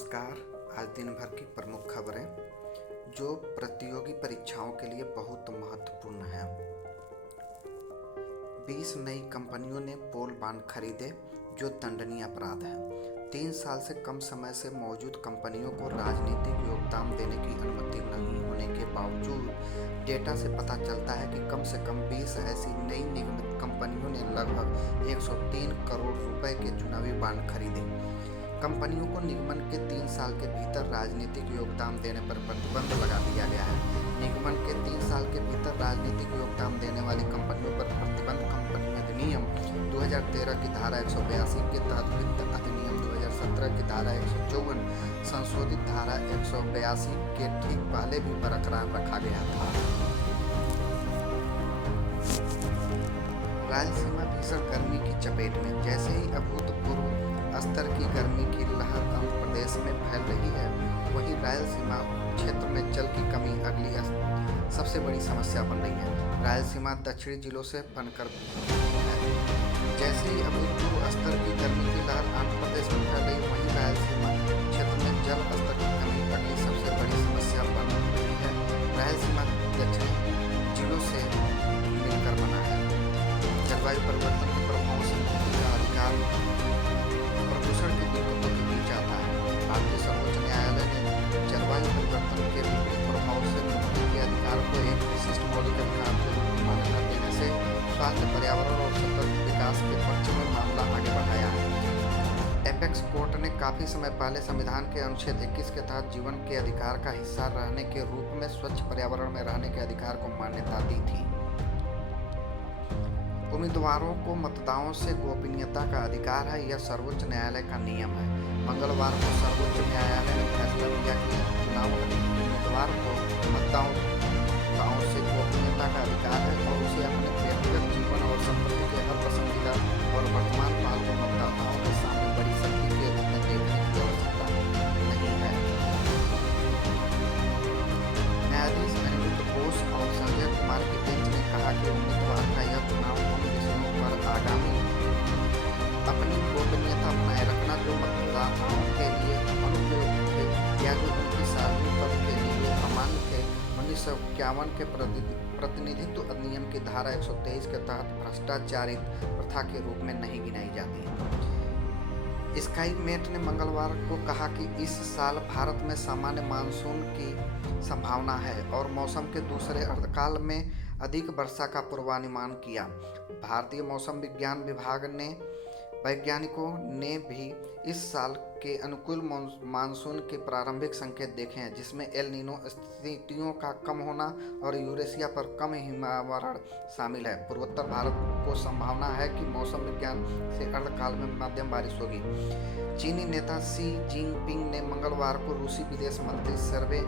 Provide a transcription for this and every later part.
नमस्कार। आज दिन भर की प्रमुख खबरें जो प्रतियोगी परीक्षाओं के लिए बहुत महत्वपूर्ण हैं। 20 नई कंपनियों ने पोल बांड खरीदे जो दंडनीय अपराध है। 3 साल से कम समय से मौजूद कंपनियों को राजनीतिक योगदान देने की अनुमति नहीं होने के बावजूद डेटा से पता चलता है कि कम से कम 20 ऐसी नई निगमित कंपनियों ने लगभग 103 करोड़ रुपए के चुनावी बांड खरीदे। कंपनियों को निगमन के 3 साल के भीतर राजनीतिक योगदान देने पर प्रतिबंध लगा दिया गया है। निगमन के 3 साल के भीतर राजनीतिक योगदान देने वाली कंपनियों पर प्रतिबंध कंपनी अधिनियम 2013 की धारा 182 के तहत वित्त अधिनियम 2017 की धारा 154 संशोधित धारा 182 के ठीक पहले भी बरकरार रखा गया था। रायलसीमा भीषण गर्मी की चपेट में। जैसे ही अभूतपूर्व स्तर की गर्मी की लहर आंध्र प्रदेश में फैल रही है, वहीं रायलसीमा क्षेत्र में जल की कमी अगली सबसे बड़ी समस्या बन रही है। रायलसीमा दक्षिणी जिलों से बनकर है। जैसे ही अभूतपूर्व स्तर की गर्मी की लहर आंध्र प्रदेश में फैल रही, वहीं रायलसीमा क्षेत्र में जल स्तर की कमी अगली सबसे बड़ी समस्या बन रही है। रायलसीमा दक्षिणी जिलों से मिलकर बना है। जलवायु परिवर्तन के प्रभावों से मुक्ति का अधिकार प्रदूषण की दिक्कतों के बीच आता है। भारतीय सर्वोच्च न्यायालय ने जलवायु परिवर्तन के विपरीत प्रभाव से मुक्ति के अधिकार को एक विशिष्ट मौलिक अधिकार के रूप में मान्यता देने से स्वास्थ्य, पर्यावरण और सतत विकास के पक्ष में मामला आगे बढ़ाया है। एपेक्स कोर्ट ने काफी समय पहले संविधान के अनुच्छेद 21 के तहत जीवन के अधिकार का हिस्सा रहने के रूप में स्वच्छ पर्यावरण में रहने के अधिकार को मान्यता दी थी। उम्मीदवारों को मतदाताओं से गोपनीयता का अधिकार है, यह सर्वोच्च न्यायालय का नियम है। मंगलवार को सर्वोच्च न्यायालय ने फैसला दिया कि चुनाव उम्मीदवार को मतदाताओं से गोपनीयता का अधिकार है और उसे अपने व्यक्तिगत जीवन और संपत्ति के हर पसंदीदा और वर्तमान काल को मतदाताओं के सामने बड़ी शक्ति के रूप में देखने की आवश्यकता नहीं है। न्यायाधीश अनिरुद्ध बोस और संजय कुमार की बेंच ने कहा कि उम्मीदवार का यह चुनाव पर आगामी अपनी गोपनीयता बनाए रखना जो मतदाताओं के लिए अनुपयुक्त थे या जो उनकी सार्वजनिक पद के लिए अमान्य थे, 1951 के प्रतिनिधित्व अधिनियम की धारा 123 के तहत भ्रष्टाचारित प्रथा के रूप में नहीं गिनाई जाती। स्काई मेट ने मंगलवार को कहा कि इस साल भारत में सामान्य मानसून की संभावना है और मौसम के दूसरे अर्धकाल में अधिक वर्षा का पूर्वानुमान किया। भारतीय मौसम विज्ञान विभाग ने वैज्ञानिकों ने भी इस साल के अनुकूल मानसून के प्रारंभिक संकेत देखे हैं, जिसमें एल नीनो स्थितियों का कम होना और यूरेशिया पर कम हिमावरण शामिल है। पूर्वोत्तर भारत को संभावना है कि मौसम विज्ञान से अर्धकाल में मध्यम बारिश होगी। चीनी नेता शी जिनपिंग ने मंगलवार को रूसी विदेश मंत्री सर्वे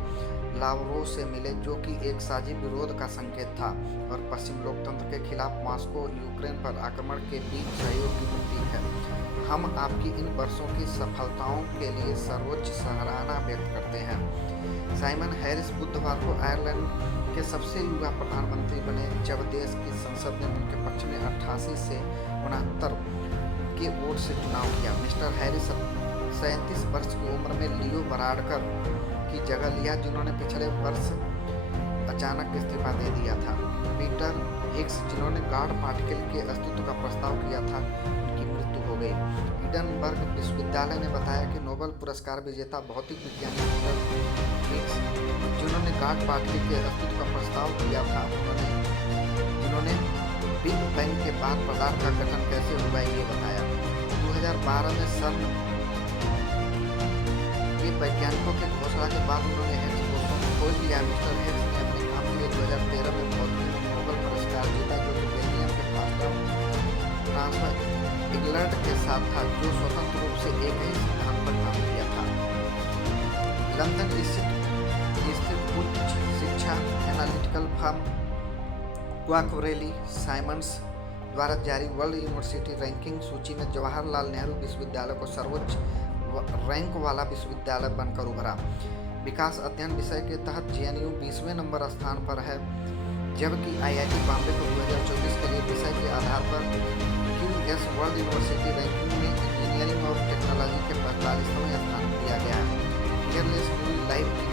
लावरोव से मिले, जो कि एक साझी विरोध का संकेत था और पश्चिम लोकतंत्र के खिलाफ मॉस्को यूक्रेन पर आक्रमण के बीच सहयोग की प्रतीक है। हम आपकी इन वर्षों की सफलताओं के लिए सर्वोच्च सराहना व्यक्त करते हैं। साइमन हैरिस बुधवार को आयरलैंड के सबसे युवा प्रधानमंत्री बने, जब देश की संसद ने उनके पक्ष में 88 से 69 के वोट से चुनाव किया। मिस्टर हैरिस 37 वर्ष की उम्र में लियो वराडकर की जगह लिया, जिन्होंने पिछले वर्ष अचानक इस्तीफा दे दिया था। पीटर हिग्स, जिन्होंने गॉड पार्टिकल के अस्तित्व का प्रस्ताव किया था, उनकी मृत्यु हो गई। एडिनबर्ग विश्वविद्यालय ने बताया कि नोबेल पुरस्कार विजेता भौतिक विज्ञानी पीटर हिग्स, जिन्होंने गॉड पार्टिकल के अस्तित्व का प्रस्ताव किया था, जिन्होंने बिग बैंग के बाद पदार्थ का गठन कैसे हुआ ये बताया। 2012 में सर्न के वैज्ञानिकों के घोषणा के बाद उन्होंने हिग्स को खोज लिया। मिस्टर हिग्स ने अपने काम के लिए 2013 में भौतिकी में नोबेल पुरस्कार जीता, जो कि बेल्जियम के फ्रांसवा इंग्लैंड के साथ था, जो स्वतंत्र रूप से एक ही सिद्धांत पर काम किया था। लंदन स्थित उच्च शिक्षा एनालिटिकल फर्म क्वाकरेली साइमंड्स द्वारा जारी वर्ल्ड यूनिवर्सिटी रैंकिंग सूची में जवाहरलाल नेहरू विश्वविद्यालय को सर्वोच्च रैंक वाला विश्वविद्यालय बनकर उभरा। विकास अध्ययन विषय के तहत जेएनयू 20वें नंबर स्थान पर है, जबकि आईआईटी बॉम्बे को 2024 के लिए विषय के आधार पर क्यूएस वर्ल्ड यूनिवर्सिटी रैंकिंग में इंजीनियरिंग और टेक्नोलॉजी के 45वें स्थान दिया गया है। फेयरनेस पूरी लाइफ की